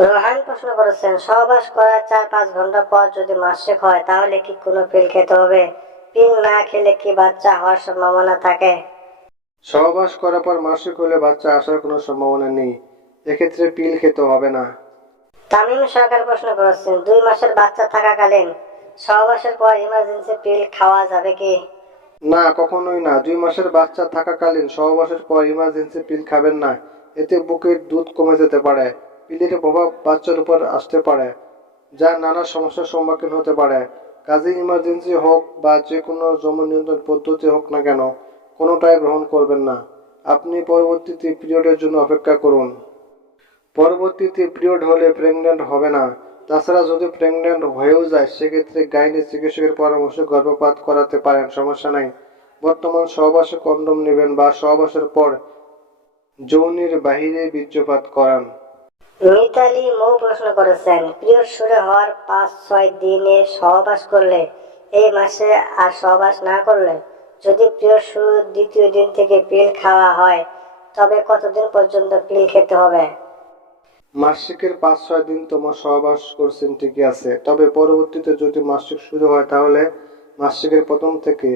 রোহান প্রশ্ন করেছেন সহবাস করার চার পাঁচ ঘণ্টা পর যদি মাসিক হয় তাহলে কি কোনো পিল খেতে হবে? পিল না খেলে কি বাচ্চা হওয়ার সম্ভাবনা থাকে? সহবাস করার পর মাসিক হলে বাচ্চা আসার কোনো সম্ভাবনা নেই। এক্ষেত্রে পিল খেতে হবে না। তামিম সরকার প্রশ্ন করেছেন দুই মাসের বাচ্চা থাকাকালীন সহবাসের পর ইমার্জেন্সি পিল খাওয়া যাবে কি? না কখনোই না। দুই মাসের বাচ্চা থাকাকালীন সহবাসের পর ইমার্জেন্সি পিল খাবেন না। এতে বুকের দুধ কমে যেতে পারে। পিলের প্রভাব বাচ্চার উপর আসতে পারে, যা নানা সমস্যার সম্মুখীন হতে পারে। কাজে ইমার্জেন্সি হোক বা যে কোনো জম নিয়ন্ত্রণ পদ্ধতি হোক না কেন, কোনোটাই গ্রহণ করবেন না। আপনি পরবর্তীতে পিরিয়ডের জন্য অপেক্ষা করুন। পরবর্তীতে পিরিয়ড হলে প্রেগন্যান্ট হবে না। তাছাড়া যদি প্রেগন্যান্ট হয়েও যায়, সেক্ষেত্রে গাইনি চিকিৎসকের পরামর্শে গর্ভপাত করাতে পারেন, সমস্যা নাই। বর্তমান সহবাসে কন্ডম নেবেন বা সহবাসের পর যৌনির বাহিরে বীর্যপাত করান। মিতালি মৌ প্রশ্ন করেছেন পিরিয়ড শুরু হওয়ার পাঁচ, ছয় দিনে সহবাস করলে, এই মাসে আর সহবাস না করলে? যদি পিরিয়ড শুরুর দ্বিতীয় দিন থেকে পিল খাওয়া হয়, তবে কতদিন পর্যন্ত পিল খেতে হবে? মাসিকের পাঁচ, ছয় দিন তোমার সহবাস করছেন ঠিকই আছে, তবে পরবর্তীতে যদি মাসিক শুরু হয়, তাহলে মাসিকের প্রথম থেকে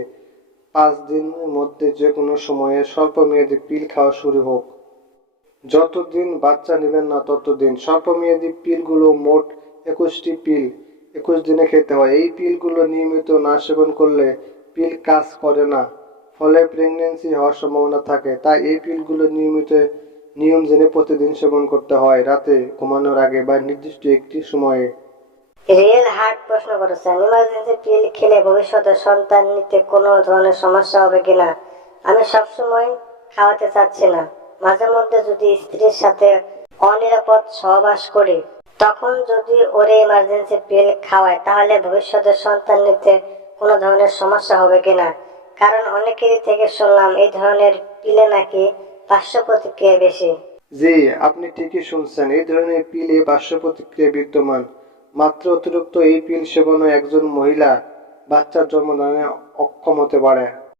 পাঁচ দিনের মধ্যে যে কোনো সময়ে স্বল্প মেয়াদী পিল খাওয়া শুরু হোক। যতদিন বাচ্চা নেবেন না ততদিন। স্বল্প মেয়াদী পিলগুলো মোট একুশটি পিল, একুশ দিনে খেতে হয়। এই পিলগুলো নিয়মিত না সেবন করলে পিল কাজ করে না, ফলে প্রেগনেন্সি হওয়ার সম্ভাবনা থাকে। তাই এই পিলগুলো নিয়মিত নিয়ম জেনে প্রতিদিন সেবন করতে হয়। রাতে ঘুমানোর আগে বা নির্দিষ্ট একটি সময়ে। রিয়েল হার্ট প্রশ্ন করেছেন ইমার্জেন্সি পিল খেলে ভবিষ্যতে সন্তান নিতে কোনো ধরনের সমস্যা হবে কিনা? আমি সবসময় খাওয়াতে চাচ্ছি না। মাঝে মধ্যে যদি স্ত্রীর সাথে অনিরাপদ সহবাস করি, তখন যদি ওরে ইমার্জেন্সি পিল খাওয়ায়, তাহলে ভবিষ্যতে সন্তান নিতে কোনো ধরনের সমস্যা হবে কিনা? কারণ অনেকেরই থেকে শুনলাম এই ধরনের পিলে নাকি পার্শ্ব প্রতিক্রিয়া বেশি। জি, আপনি ঠিকই শুনছেন, এই ধরনের পিলে পার্শ্ব প্রতিক্রিয়া বিদ্যমান। মাত্র অতিরিক্ত এই পিল সেবনে একজন মহিলা বাচ্চার জন্মদানে অক্ষম হতে পারে